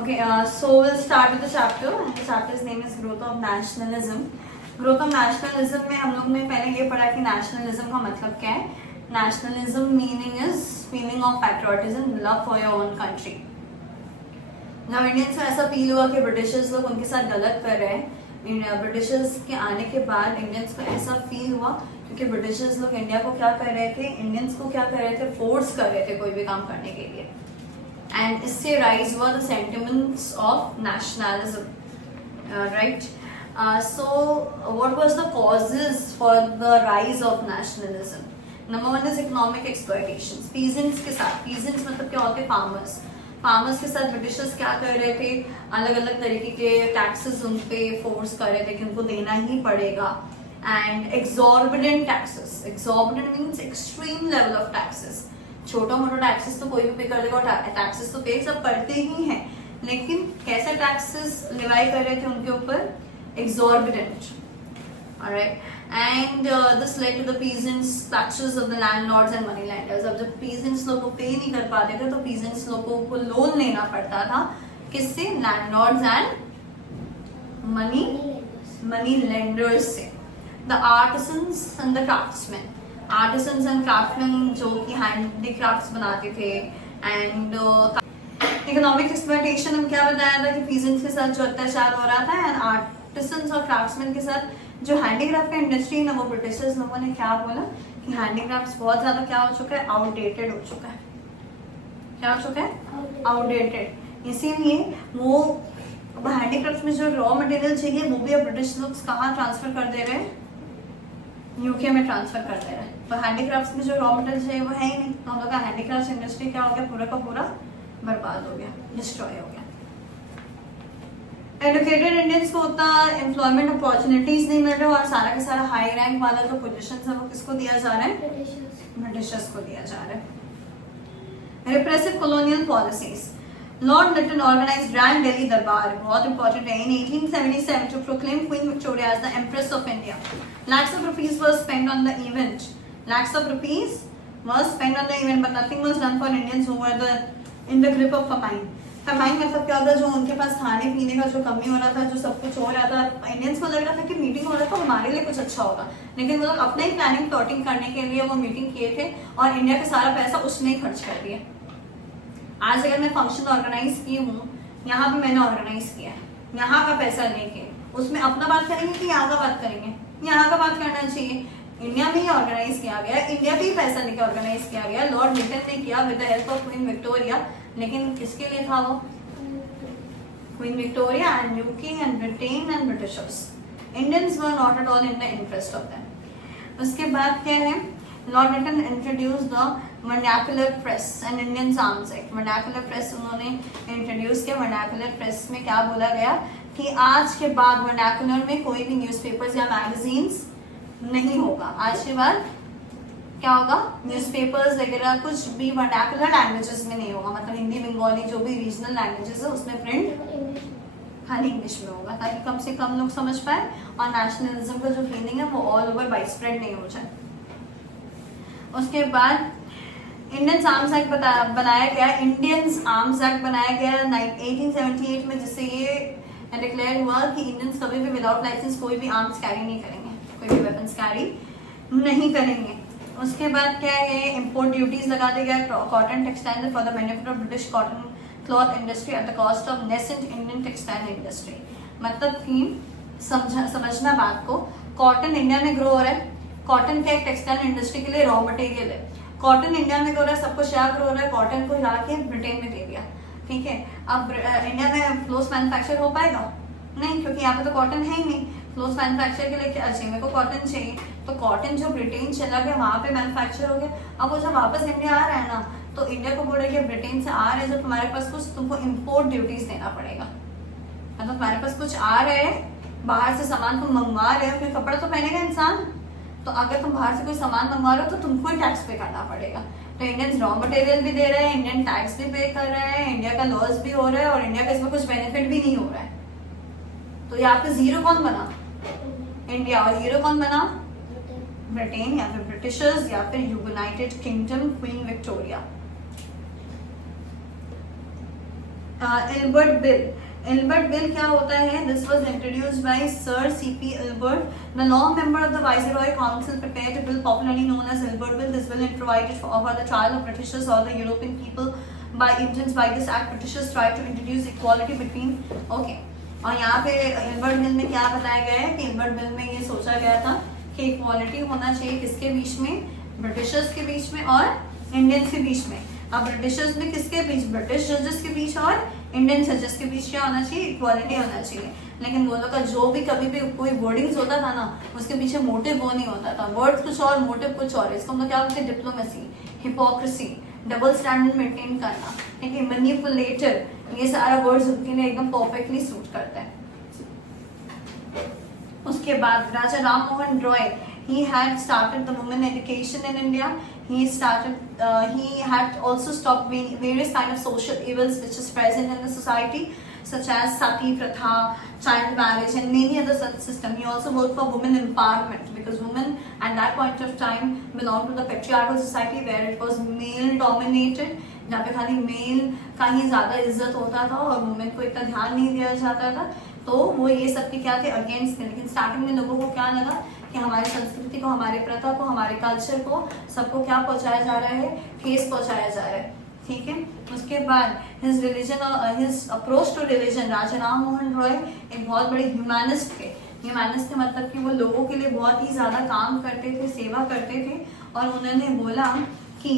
Okay, so we'll start with the chapter, and the chapter's name is Growth of Nationalism. Growth of Nationalism में हम लोग ने पहले ये पढ़ा कि nationalism का मतलब क्या है. Nationalism meaning is feeling of patriotism, love for your own country. Now Indians को ऐसा फील हुआ कि ब्रिटिशर्स लोग उनके साथ गलत कर रहे हैं. ब्रिटिशर्स के आने के बाद इंडियंस को ऐसा फील हुआ क्योंकि ब्रिटिशर्स लोग इंडिया को क्या कर रहे थे, इंडियंस को क्या कर रहे थे, फोर्स कर रहे थे कोई भी काम करने के लिए. And इससे rise were the sentiments of nationalism, right? So what was the causes for the rise of nationalism? Number one is economic exploitations. Peasants के साथ, peasants मतलब क्या होते हैं, farmers. Farmers के साथ ब्रिटिशर्स क्या कर रहे थे, अलग अलग तरीके के taxes उन पे फोर्स कर रहे थे कि उनको देना ही पड़ेगा. And exorbitant taxes. Exorbitant means extreme level of taxes. छोटा मोटा टैक्सेस तो कोई भी पे कर देगा, टैक्सेस तो पे सब करते ही हैं, लेकिन कैसे टैक्सेस लिवाई कर रहे थे उनके ऊपर, exorbitant. Alright, and this led to the peasants clutches of the landlords and money lenders. अब जब peasants लोग को पे नहीं कर पाते थे तो peasants लोगों को लोन लेना पड़ता था, किससे, landlords and money lenders से. The artisans and the craftsmen. Artisans and craftsman जो कि हैंडीक्राफ्ट्स बनाते थे. एंड इकोनॉमिक एक्सप्लॉयटेशन हम क्या बताया था कि पीजेंट्स के साथ जो अत्याचार हो रहा था, एंड आर्टिसंस और क्राफ्ट्समैन के साथ जो हैंडीक्राफ्ट का इंडस्ट्री है वो ब्रिटिशर्स लोगों ने क्या बोला कि हैंडीक्राफ्ट्स बहुत ज्यादा क्या हो चुका है, आउटडेटेड हो चुका है. क्या हो चुका है, आउटडेटेड. इसीलिए वो हैंडीक्राफ्ट में जो रॉ मटेरियल चाहिए वो भी अब ब्रिटिश लोग कहाँ ट्रांसफर कर दे रहे हैं, यूके में ट्रांसफर कर दे रहे हैं. तो हैंडीक्राफ्ट्स में जो रॉ मटेरियल चाहिए वो है ही नहीं, तो हम लोग का हैंडीक्राफ्ट्स इंडस्ट्री क्या हो गया, पूरा का पूरा बर्बाद हो गया, डिस्ट्रॉय हो गया. एडुकेटेड इंडियंस को उतना एम्प्लॉयमेंट अपॉर्चुनिटीज नहीं मिल रहा और सारा का सारा हाई रैंक वाला जो पोजीशन है वो किसको दिया जा रहा है, ब्रिटिशर्स को दिया जा रहा है. Repressive colonial policies. Lord Lytton organized Grand Delhi Darbar, बहुत important है, in 1877 to proclaim Queen Victoria as the Empress of India. Lakhs of rupees were spent on the event. Lakhs of rupees was spent on the event, but nothing was done for Indians who were in the grip of famine. Famine मतलब क्या होता है, जो उनके पास खाने पीने का जो कमी हो रहा था, जो सब कुछ हो रहा था. इंडियंस को लग रहा था कि मीटिंग हो रहा था हमारे लिए कुछ अच्छा होगा, लेकिन वो लोग अपने ही प्लानिंग प्लॉटिंग करने के लिए वो मीटिंग किए थे और इंडिया का सारा पैसा उसने ही खर्च कर दिया. आज अगर मैं फंक्शन ऑर्गेनाइज की हूँ, यहाँ पे मैंने ऑर्गेनाइज किया है, यहाँ का पैसा लेके, उसमें अपना बात करेंगे कि यहाँ का बात करेंगे, यहाँ का बात करना चाहिए. इंडिया में ही ऑर्गेनाइज किया गया, इंडिया पे ही पैसा लेके ऑर्गेनाइज किया गया. लॉर्ड लिटन ने किया with the help of Queen Victoria, लेकिन किसके लिए था वो, Queen Victoria and UK and Britain and Britishers. Indians were not at all in the interest of them. उसके बाद क्या है, Lord Lytton introduce the vernacular press and Indian Arms Act. vernacular press उन्होंने इंट्रोड्यूस किया. vernacular press में क्या बोला गया कि आज के बाद vernacular में कोई भी न्यूज़पेपर्स या मैगजीन्स नहीं होगा. आज के बाद क्या होगा, न्यूज़पेपर्स वगैरह कुछ भी vernacular लैंग्वेजेस में नहीं होगा, मतलब हिंदी, बंगाली, जो भी रीजनल लैंग्वेजेस है उसमें प्रिंट खाली इंग्लिश में होगा, ताकि कम से कम लोग समझ पाए और नेशनलिज्म का जो फीलिंग है वो ऑल ओवर वाइड स्प्रेड नहीं हो जाए. उसके बाद इंडियन आर्म्स एक्ट बनाया गया. इंडियंस आर्म्स एक्ट बनाया गया 1878 में, जिससे ये डिक्लेयर हुआ कि इंडियंस कभी भी विदाउट लाइसेंस कोई भी आर्म्स कैरी नहीं करेंगे, कोई भी वेपन्स कैरी नहीं करेंगे. उसके बाद क्या है, इम्पोर्ट ड्यूटीज लगा दिया गया. Cotton textile for the benefit of British cotton cloth industry at the cost of nascent Indian textile industry. मतलब कि समझना बात को, कॉटन इंडिया में ग्रो हो रहा है, कॉटन क्या एक टेक्सटाइल इंडस्ट्री के लिए रॉ मटेरियल है. कॉटन इंडिया में हो रहा है, सब कुछ यहाँ ग्रो हो रहा है, कॉटन को लाके ब्रिटेन में दे दिया. ठीक है, अब इंडिया में फ्लोस मैन्युफैक्चर हो पाएगा नहीं, क्योंकि यहाँ पे तो कॉटन है ही नहीं. फ्लोस मैन्युफैक्चर के लिए क्या चाहिए, मेरे को कॉटन चाहिए, तो कॉटन जो ब्रिटेन चला गया वहाँ पे मैन्युफैक्चर हो गया. अब वो जब वापस इंडिया आ रहा है ना, तो इंडिया को बोल रहा है कि ब्रिटेन से आ रहे हैं, जब तुम्हारे पास कुछ, तुमको इम्पोर्ट ड्यूटीज देना पड़ेगा. मतलब तुम्हारे पास कुछ आ रहे हैं, बाहर से सामान तुम मंगवा रहे हो, क्योंकि कपड़ा तो पहनेगा इंसान, तो अगर तुम बाहर से कोई सामान मंगवा रहे हो तो तुमको ही टैक्स पे करना पड़ेगा. तो इंडियंस रॉ मटेरियल भी दे रहे हैं, इंडियन टैक्स भी पे कर रहे हैं, इंडिया का लॉस भी हो रहा है और इंडिया का इसमें कुछ बेनिफिट भी नहीं हो रहा है. तो यहाँ पे जीरो कौन बना, इंडिया, और हीरो कौन बना, ब्रिटेन या फिर ब्रिटिशर्स या फिर United kingdom, queen Victoria. Ilbert bill. Ilbert bill क्या होता है? This was introduced by sir CP Ilbert, the law member of the viceroy council prepared a bill popularly known as Ilbert Bill. This bill provided for the trial of Britishers or the European people by Indians. By this act, Britishers tried to introduce equality between okay. और यहाँ पे Ilbert bill में क्या बताया गया है कि Ilbert bill में ये सोचा गया था कि इक्वालिटी होना चाहिए किसके बीच में? ब्रिटिशर्स के बीच में और इंडियंस के बीच में। अब ब्रिटिशर्स में किसके बीच? ब्रिटिश जजेस के बीच और इंडियन जजेस के बीच क्या होना चाहिए? इक्वालिटी होना चाहिए। लेकिन वो लोग का जो भी कभी भी कोई वर्डिंग्स होता था ना, उसके पीछे मोटिव वो नहीं होता था, वर्ड्स कुछ और मोटिव कुछ और। इसको हम लोग क्या बोलते हैं? Diplomacy, hypocrisy, double standard maintain करना, ठीक है, मैनिपुलेटर, ये सारा वर्ड्स उनके लिए एकदम परफेक्टली सूट करता है। उसके बाद राजा Ram Mohan Roy, he had started the women education in India. He had also stopped various kind of social evils which is present in the society, such as sati pratha, child marriage, and many other such system. He also worked for women empowerment because women at that point of time belonged to the patriarchal society where it was male dominated, जहाँ पे खाली mail का ही ज्यादा इज्जत होता था और women को इतना ध्यान नहीं दिया जाता था। तो वो ये सब के क्या थे? अगेंस्ट थे। लेकिन स्टार्टिंग में लोगों को क्या लगा कि हमारी संस्कृति को, हमारे प्रथा को, हमारे कल्चर को, सबको क्या पहुंचाया जा रहा है? ठेस पहुंचाया जा रहा है, ठीक है। उसके बाद हिज रिलीजन और हिज अप्रोच टू रिलीजन, राजा राम मोहन रॉय एक बहुत बड़े ह्यूमैनिस्ट थे। ह्यूमैनिस्ट का मतलब कि वो लोगों के लिए बहुत ही ज्यादा काम करते थे, सेवा करते थे। और उन्होंने बोला कि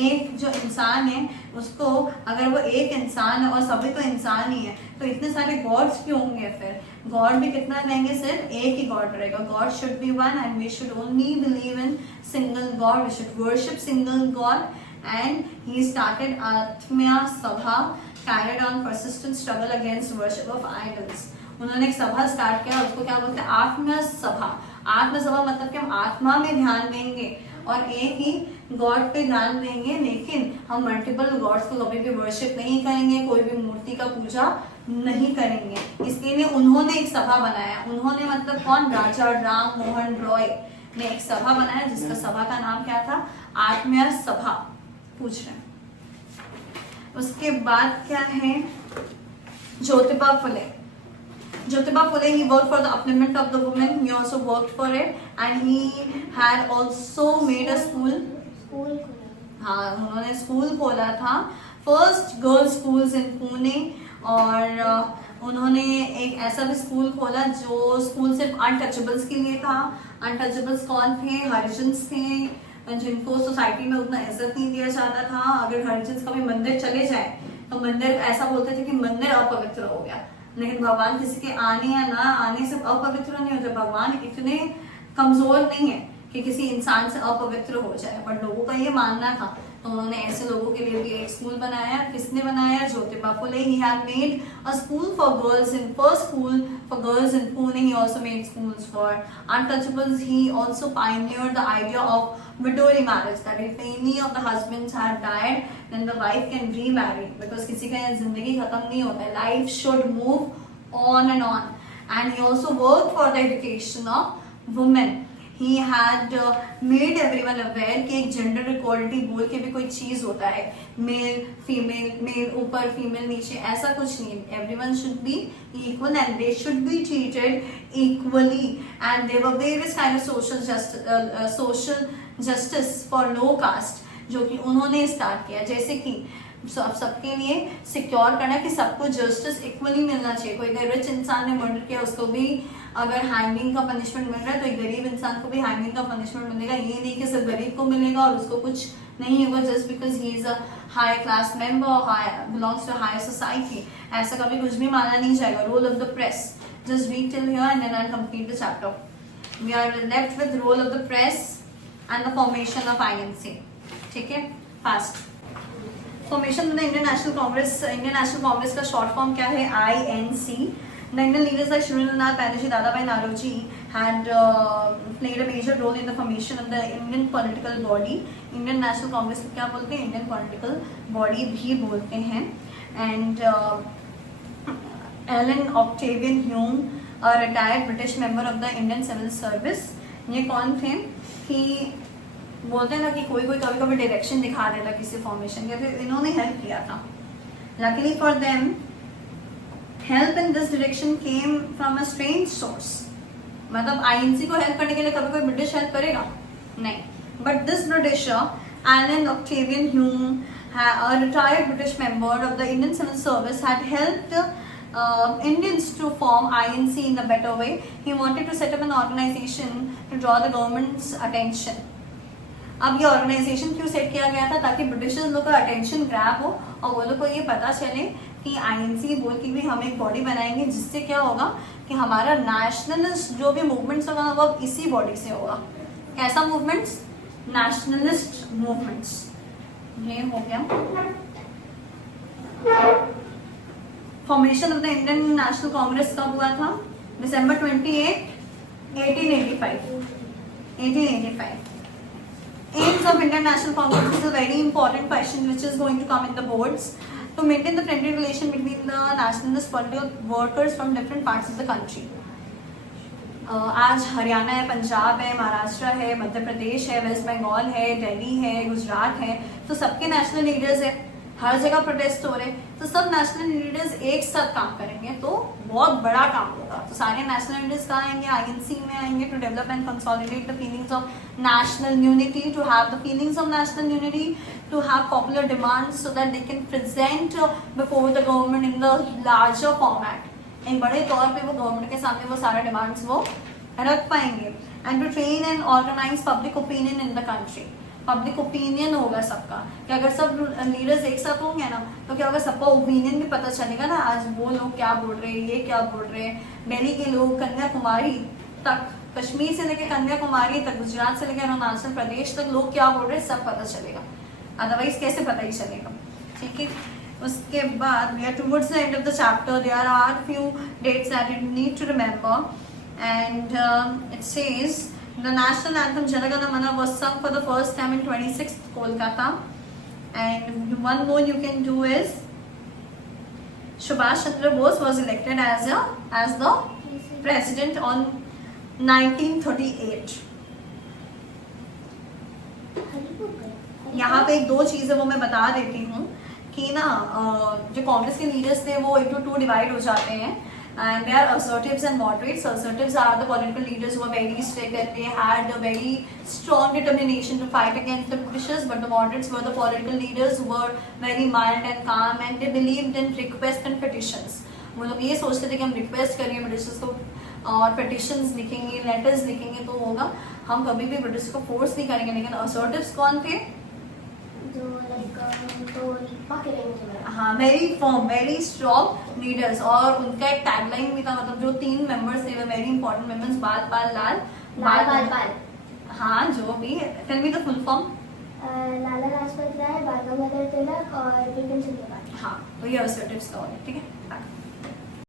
एक जो इंसान है उसको, अगर वो एक इंसान है और सभी तो इंसान ही है, तो इतने सारे गॉड्स क्यों होंगे? फिर गॉड भी कितना रहेंगे? सिर्फ एक ही गॉड रहेगा। God should be one and we should only believe in single God, we should worship single God. And he started Atmiya Sabha, carried on persistent struggle against worship of idols. उन्होंने एक सभा स्टार्ट किया, उसको क्या बोलते हैं? आत्म्या सभा। आत्म सभा मतलब कि हम आत्मा में ध्यान देंगे और एक ही गॉड पे ध्यान देंगे, लेकिन हम मल्टीपल गॉड्स को कभी भी वर्शिप नहीं करेंगे, कोई भी मूर्ति का पूजा नहीं करेंगे। इसलिए उन्होंने एक सभा बनाया। उन्होंने मतलब कौन? राजा राम मोहन रॉय ने एक सभा बनाया जिसका सभा का नाम क्या था? आत्म्या सभा। पूछ रहे हैं। उसके बाद क्या है? Jyotiba Phule. Jyotiba Phule, he worked for the upliftment of the women. He also worked for it, and he had also made a school. हाँ, उन्होंने स्कूल खोला था, first girls schools in Pune. और उन्होंने एक ऐसा भी स्कूल खोला जो स्कूल सिर्फ अनटचेबल्स के लिए था। अनटचेबल्स कौन थे? हरिजन्स थे, जिनको सोसाइटी में उतना इज्जत नहीं दिया जाता था। अगर हरिजन्स कभी मंदिर चले जाए तो मंदिर ऐसा बोलते थे कि मंदिर अपवित्र हो गया। लेकिन भगवान किसी के आने या ना आने से अपवित्र नहीं होते। भगवान इतने कमजोर नहीं है कि किसी इंसान से अपवित्र हो जाए, पर लोगों का ये मानना था। तो उन्होंने ऐसे लोगों के लिए भी एक स्कूल बनाया। किसने बनाया? Jyotiba Phule. He had made a school for girls in first school for girls in Pune. He also made schools for untouchables. He also pioneered the idea of widow remarriage, that if any of the husbands had died then the wife can remarry, because किसी का ये जिंदगी खत्म नहीं होता है, life should move on and on. And he also worked for the education of women. He had made everyone aware कि एक gender equality बोल के भी कोई चीज होता है, मेल फीमेल, मेल ऊपर फीमेल नीचे, ऐसा कुछ नहीं। everyone should be equal and they should be treated equally. And there were various kind of social justice for low caste जो कि उन्होंने स्टार्ट किया, जैसे कि सबके लिए सिक्योर करना कि सबको जस्टिस इक्वली मिलना चाहिए। कोई अगर रिच इंसान ने मर्डर किया उसको भी अगर हैंगिंग का पनिशमेंट मिल रहा है तो एक गरीब इंसान को भी हैंगिंग का पनिशमेंट मिलेगा। ये नहीं कि सिर्फ गरीब को मिलेगा और उसको कुछ नहीं होगा just because he is a high class member, belongs to higher society. ऐसा कभी कुछ भी माना नहीं जाएगा। Role of the press, just read till here and then I will complete the chapter. We are left with role of the press and the formation of INC. ठीक है, fast formation of the Indian National Congress. Indian National Congress का short form क्या है? INC. The Indian leaders like Shivaji Banerjee, Dadabhai Naoroji had played a major role in the formation of the Indian political body. Indian National Congress को क्या बोलते हैं? Indian political body भी बोलते हैं। And Alan Octavian Hume, a retired British member of the Indian Civil Service. ये कौन थे? कि बोलते हैं ना कि कोई कोई कभी कभी डायरेक्शन दिखा देता किसी फॉर्मेशन के, फिर इन्होंने हेल्प किया था। Luckily for them, help in this direction came from a strange source. मतलब आईएनसी को हेल्प करने के लिए कभी कोई ब्रिटिश हेल्प करेगा? नहीं. But this Britisher, Alan Octavian Hume, a retired British member of the Indian Civil Service, had helped Indians to form INC in a better way. He wanted to set up an organization to draw the government's attention. अब ये organisation क्यों set किया गया था? ताकि Britishers लोग का attention grab हो और वो लोग को ये पता चले कि आईएनसी बोल के भी हम एक बॉडी बनाएंगे, जिससे क्या होगा कि हमारा नेशनलिस्ट जो भी मूवमेंट्स होगा वो इसी बॉडी से होगा. कैसा मूवमेंट्स? Nationalist movements. ये हो गया. Formation of the Indian National Congress कब हुआ था? December 28, 1885. 1885. Aims of Indian National Congress is a very important question which is going to come in the boards. To maintain the friendly relation between the nationalist political workers from different parts of the country. आज हरियाणा है, पंजाब है, महाराष्ट्र है, मध्य प्रदेश है, waste Bengal है, दिल्ली है, गुजरात है, तो सबके नेशनल लीडर्स है. हर जगह प्रोटेस्ट हो रहे, तो सब नेशनल लीडर्स एक साथ काम करेंगे तो बहुत बड़ा काम होगा. तो सारे नेशनल लीडर्स कहाँ आएंगे? आईएनसी में आएंगे. To develop and consolidate the feelings of national unity, to have the feelings of national unity, to have popular demands so that they can present before the government in the larger format. एक बड़े तौर पे वो government के सामने वो सारे demands वो रख पाएंगे. And to train and organise public opinion in the country. Public opinion होगा सबका कि अगर सब लीडर्स एक साथ होंगे ना तो क्या होगा, सबका ओपिनियन भी पता चलेगा ना. आज वो लोग क्या बोल रहे हैं, ये क्या बोल रहे हैं. दिल्ली के लोग कन्याकुमारी तक, कश्मीर से लेकर कन्याकुमारी तक, गुजरात से लेकर अरुणाचल प्रदेश तक लोग क्या बोल रहे हैं सब पता चलेगा. अदरवाइज कैसे पता ही चलेगा? ठीक है. उसके बाद we are towards the end of the chapter. There are few dates that you need to remember, and it says the national anthem Jana Gana Mana was sung for the first time in 26th Kolkata. And one more you can do is Subhash Chandra Bose was elected as the president on 1938. यहाँ पे एक दो चीजें वो मैं बता देती हूँ कि ना जो कांग्रेस के लीडर्स थे वो into two डिवाइड हो जाते हैं. And there are assertives and moderates. Assertives are the political leaders who are very strict and they had a very strong determination to fight against the Britishers. But the moderates were the political leaders who were very mild and calm and they believed in request and petitions. वो लोग ये सोचते थे कि हम request करेंगे Britishers को और पिटिशंस लिखेंगे, लेटर्स लिखेंगे तो होगा, हम कभी भी ब्रिटिश को फोर्स नहीं करेंगे. लेकिन असर्टिव्स कौन थे? हाँ, very firm, very strong leaders. और उनका एक टैगलाइन भी था, मतलब जो 3 मेंबर्स थे वो वेरी इंपॉर्टेंट मेंबर्स, बाल बाल लाल बाल बाल बाल. हाँ, जो भी. Tell me the full form. Lala Lajpat Rai, Bal Gangadhar तिलक और बिपिन चंद्र पाल. हाँ, तो ये असर्टिव्स का हो गया. ठीक है.